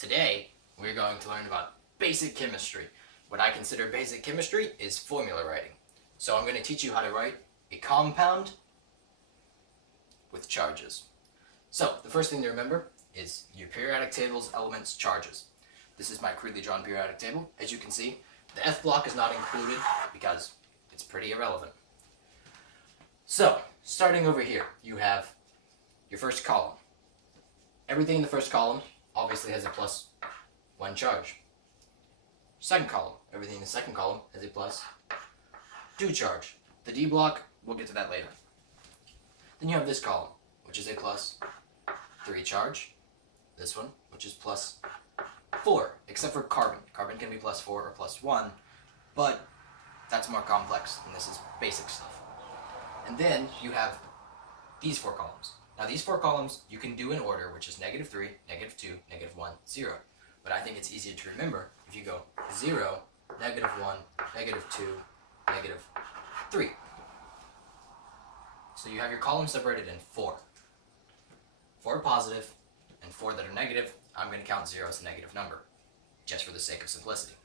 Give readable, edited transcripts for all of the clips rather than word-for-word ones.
Today, we're going to learn about basic chemistry. What I consider basic chemistry is formula writing. So I'm going to teach you how to write a compound with charges. So the first thing to remember is your periodic table's elements charges. This is my crudely drawn periodic table. As you can see, the F block is not included because it's pretty irrelevant. So, starting over here, you have your first column. Everything in the first column obviously has a +1 charge. Second column, everything in the second column has a +2 charge. The D block, we'll get to that later. Then you have this column, which is a +3 charge. This one, which is +4, except for carbon. Carbon can be +4 or +1, but that's more complex, and this is basic stuff. And then you have these 4 columns. Now these 4 columns you can do in order, which is -3, -2, -1, 0. But I think it's easier to remember if you go 0, -1, -2, -3. So you have your columns separated in 4. 4 positive and 4 that are negative. I'm going to count 0 as a negative number, just for the sake of simplicity.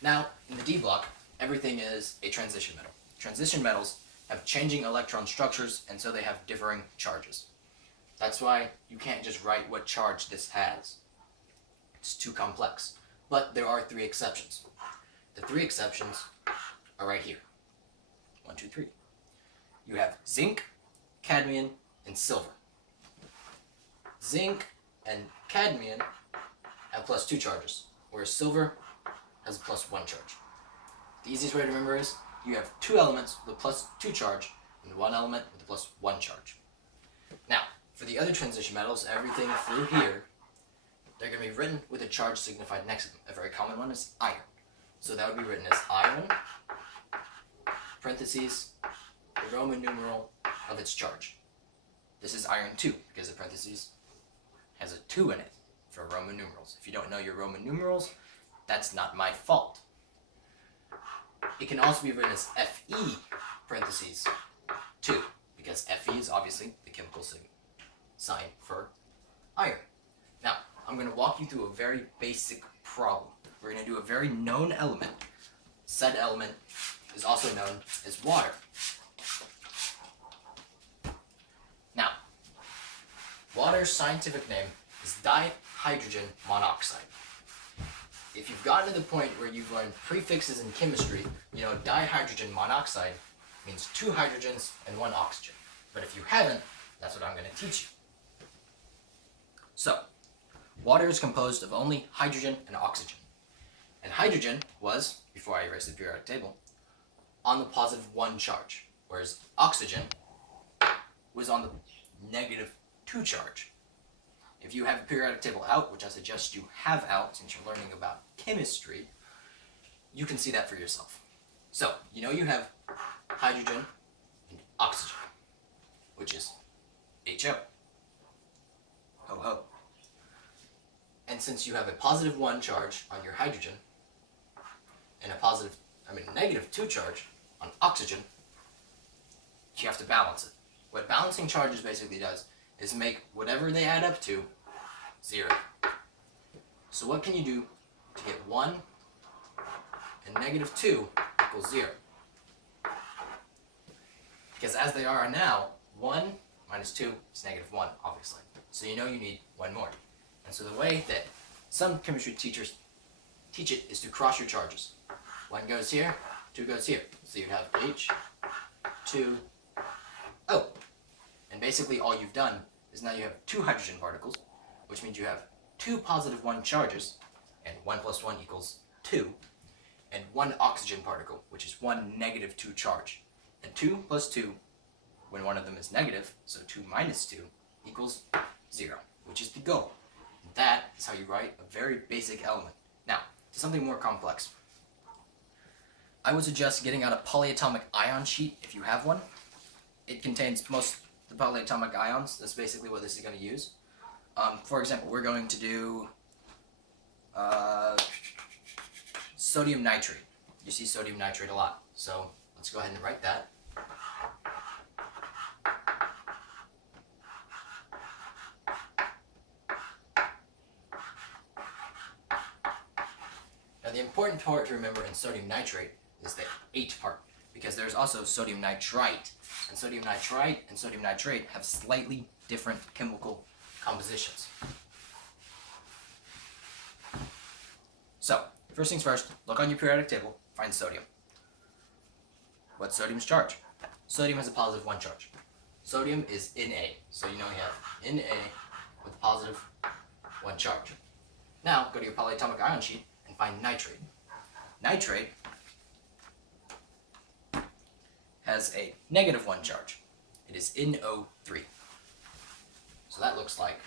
Now, in the D block, everything is a transition metal. Transition metals have changing electron structures, and so they have differing charges. That's why you can't just write what charge this has. It's too complex. But there are 3 exceptions. The 3 exceptions are right here. 1, 2, 3. You have zinc, cadmium, and silver. Zinc and cadmium have +2 charges, whereas silver has a +1 charge. The easiest way to remember is you have 2 elements with a +2 charge and 1 element with a +1 charge. Now, for the other transition metals, everything through here, they're going to be written with a charge signified next to them. A very common one is iron. So that would be written as iron, parentheses, the Roman numeral of its charge. This is iron 2, because the parentheses has a 2 in it for Roman numerals. If you don't know your Roman numerals, that's not my fault. It can also be written as Fe, parentheses, 2, because Fe is obviously the chemical sign for iron. Now, I'm going to walk you through a very basic problem. We're going to do a very known element. Said element is also known as water. Now, water's scientific name is dihydrogen monoxide. If you've gotten to the point where you've learned prefixes in chemistry, you know dihydrogen monoxide means 2 hydrogens and 1 oxygen. But if you haven't, that's what I'm going to teach you. So, water is composed of only hydrogen and oxygen. And hydrogen was, before I erase the periodic table, on the +1 charge, whereas oxygen was on the -2 charge. If you have a periodic table out, which I suggest you have out since you're learning about chemistry, you can see that for yourself. So, you know you have hydrogen and oxygen, which is HO. Ho ho. And since you have a +1 charge on your hydrogen and a -2 charge on oxygen, you have to balance it. What balancing charges basically does is make whatever they add up to 0. So what can you do to get 1 and -2 equals 0? Because as they are now, 1 minus 2 is -1, obviously. So you know you need 1 more. And so the way that some chemistry teachers teach it is to cross your charges. 1 goes here, 2 goes here. So you have H2O. And basically all you've done is now you have 2 hydrogen particles, which means you have 2 +1 charges, and 1 + 1 equals 2, and 1 oxygen particle, which is 1 -2 charge. And 2 + 2, when one of them is negative, so 2 - 2, equals 0, which is the goal. And that is how you write a very basic element. Now, to something more complex. I would suggest getting out a polyatomic ion sheet if you have one. It contains most the polyatomic ions. That's basically what this is going to use. For example, we're going to do sodium nitrate. You see sodium nitrate a lot, so let's go ahead and write that. Now the important part to remember in sodium nitrate is the H part, because there's also sodium nitrite. And sodium nitrite and sodium nitrate have slightly different chemical compositions. So, first things first, look on your periodic table, find sodium. What's sodium's charge? Sodium has a positive 1 charge. Sodium is Na, so you know you have Na with positive 1 charge. Now, go to your polyatomic ion sheet and find nitrate. Nitrate has a negative 1 charge. It is NO3. So that looks like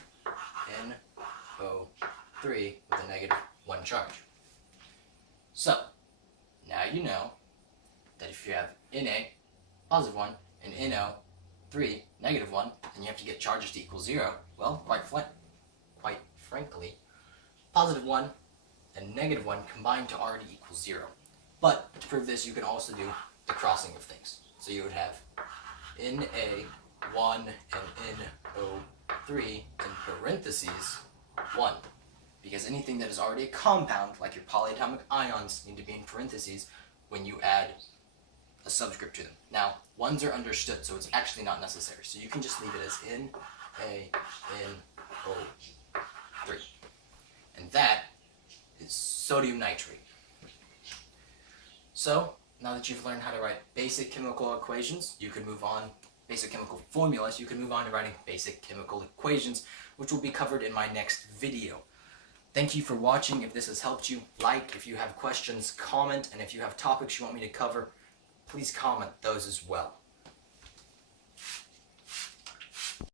NO3 with a negative 1 charge. So, now you know that if you have Na, positive 1, and NO3, negative 1, then you have to get charges to equal 0. Well, quite frankly, positive 1 and negative 1 combine to already equal 0. But to prove this, you can also do the crossing of things. So you would have Na1 and NO3 in parentheses 1. Because anything that is already a compound, like your polyatomic ions, need to be in parentheses when you add a subscript to them. Now, 1s are understood, so it's actually not necessary. So you can just leave it as NaNO3. And that is sodium nitrate. So, now that you've learned how to write basic chemical equations, you can move on, basic chemical formulas, you can move on to writing basic chemical equations, which will be covered in my next video. Thank you for watching. If this has helped you, like. If you have questions, comment. And if you have topics you want me to cover, please comment those as well.